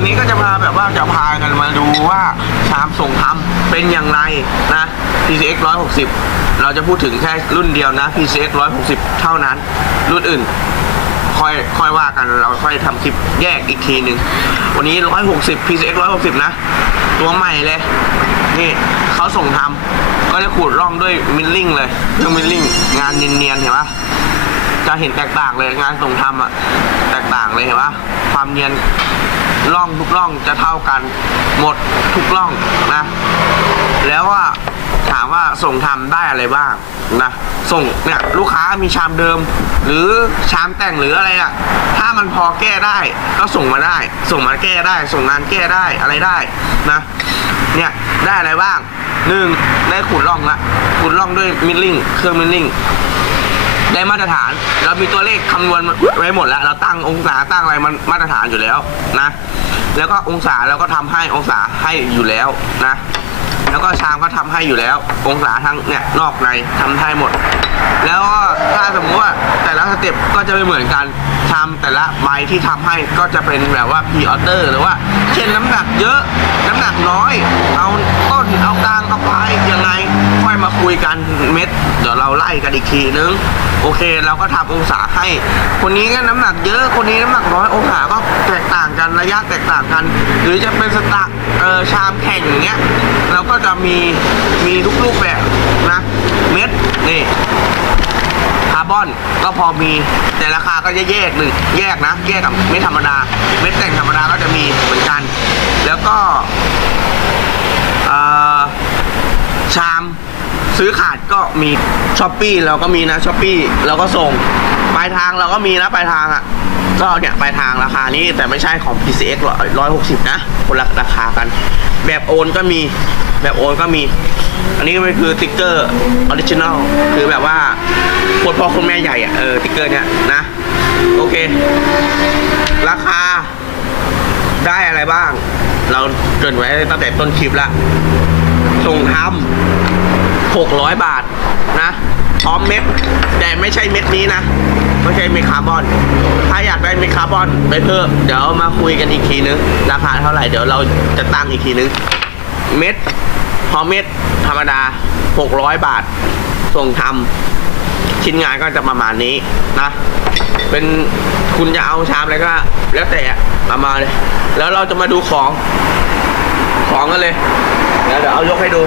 วันนี้ก็จะพาแบบว่าจะพากันมาดูว่าชามส่งทำเป็นอย่างไรนะ PCX 160 เราจะพูดถึงแค่รุ่นเดียวนะ PCX 160 เท่านั้น รุ่นอื่น ค่อยค่อยว่ากันเราค่อยทำคลิปแยกอีกทีหนึ่งวันนี้ 160 PCX 160 นะ ตัวใหม่เลย นี่เขาส่งทำก็จะขูดร่องด้วยมิลลิ่งเลยด้วยมิลลิ่งงานเนียนๆเห็นปะจะเห็นแตกต่างเลยงานส่งทำอะแตกต่างเลยเห็นปะความเนียน ร่องทุกร่องจะเท่ากันหมดทุกร่องนะ แล้วว่าถามว่าส่งทำได้อะไรบ้างนะส่งเนี่ยลูกค้ามีชามเดิม หรือชามแต่งหรืออะไรอะถ้ามันพอแก้ได้ก็ส่งมาได้ ส่งมาแก้ได้ ส่งงานแก้ได้อะไรได้นะเนี่ยได้อะไรบ้างหนึ่งได้ขุดร่องละขุดร่องด้วยมิลลิ่งเครื่องมิลลิ่ง ได้มาตรฐาน เรามีตัวเลขคำนวณไว้หมดแล้ว เราตั้งองศาตั้งอะไรมันมาตรฐานอยู่แล้วนะ แล้วก็องศาเราก็ทำให้องศาให้อยู่แล้วนะ แล้วก็ชามก็ทำให้อยู่แล้ว องศาทั้งเนี่ยนอกในทำให้หมด แล้วก็ถ้าสมมติว่าแต่ละสเต็ปก็จะไม่เหมือนกันชามแต่ละใบที่ทำให้ก็จะเป็นแบบว่าพ r ออเดอร์หรือว่า เช่นน้ำหนักเยอะ น้ำหนักน้อย เอาต้นเอากลางเอาปลายยังไงค่อยมาคุยกันเม็ด เดี๋ยวเราไล่กันอีกทีนึง โอเค เราก็ทำองศาให้ คนนี้ก็น้ำหนักเยอะคนนี้น้ำหนักน้อยองศาก็แตกต่างกันระยะแตกต่างกัน หรือจะเป็นสตะเออชามแข่งอย่างเงี้ยเราก็จะมีมีทุกรูปแบบนะเม็ดนี่คาร์บอนก็พอมีแต่ราคาก็จะแยกหนึ่งแยกนะ แยกกับเม็ดธรรมดา เม็ดแต่งธรรมดาก็จะมีเหมือนกัน แล้วก็ชาม ซื้อขาดก็มีช้อปปี้เราก็มีนะช้อปปี้เราก็ส่งปลายทางเราก็มีนะปลายทางอะก็เนี่ยปลายทางราคานี้แต่ไม่ใช่ของ PCX ร้อยหกสิบนะคนละราคากัน แบบโอนก็มีแบบโอนก็มี อันนี้ก็คือติ๊กเกอร์ออริจินอลคือแบบว่าคนพ่อคนแม่ใหญ่อะเออติ๊กเกอร์เนี่ยนะ โอเค ราคาได้อะไรบ้าง เราเกินไว้ตั้งแต่ต้นคลิปละส่งทำ 600 บาทนะพร้อมเม็ด แต่ไม่ใช่เม็ดนี้นะไม่ใช่เม็ดคาร์บอน ถ้าอยากได้เม็ดคาร์บอนไปเพิ่มเดี๋ยวมาคุยกันอีกทีนึง ราคาเท่าไหร่เดี๋ยวเราจะตั้งอีกทีนึง เม็ดพอเม็ดธรรมดา 600 บาท ส่งทำชิ้นงานก็จะประมาณนี้นะ เป็นคุณจะเอาชามอะไรก็ แล้วแต่ประมาณเลยแล้วเราจะมาดูของ ของกันเลย เดี๋ยวเดี๋ยวเอายกให้ดู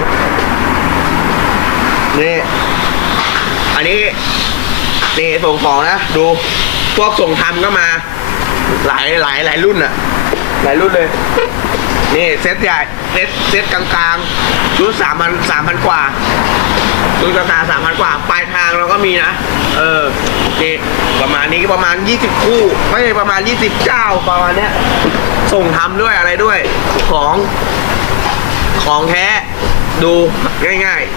นี่อันนี้นี่ส่งของนะ ดูพวกส่งทำก็มา หลายหลายหลายรุ่นอะหลายรุ่นเลย นี่เซตใหญ่เซตเซตกลางๆรุ่นสามพันสามพันกว่ารุ่นกลางๆสามพันกว่าปลายทางเราก็มีนะ เออนี่ประมาณนี้ประมาณยี่สิบคู่ไม่ใช่ประมาณยี่สิบเจ้าประมาณเนี้ยส่งทำด้วยอะไรด้วยของของแท้ดูง่ายๆ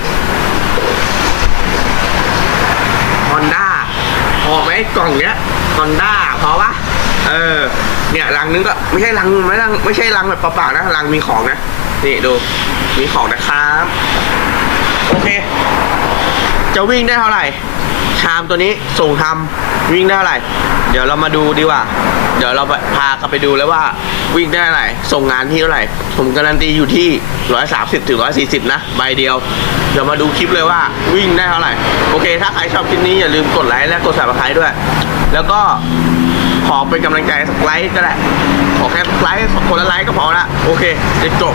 Honda พ อไอ้กล่องเนี้ยฮอนด้าเพอปะเออ เนี่ยลังนึงก็ไม่ใช่ลังไม่ลังไม่ใช่ลังแบบเปล่าๆนะลังมีของนะ นี่ดู มีของนะครับ โอเค จะวิ่งได้เท่าไหร่ ชามตัวนี้ส่งทำวิ่งได้เท่าไหร่ เดี๋ยวเรามาดูดีกว่า เดี๋ยวเราพากันไปดูแล้วว่าวิ่งได้เท่าไหร่ส่งงานที่เท่าไหร่ ผมการันตีอยู่ที่ 130ถึง140 นะ ใบเดียว เดี๋ยวมาดูคลิปเลยว่าวิ่งได้เท่าไหร่ โอเค ถ้าใครชอบคลิปนี้อย่าลืมกดไลค์และกด subscribe ด้วย แล้วก็ขอเป็นกำลังใจสักไลค์ก็ได้ ขอแค่ไลค์คนละไลค์ก็พอละโอเคจะจบ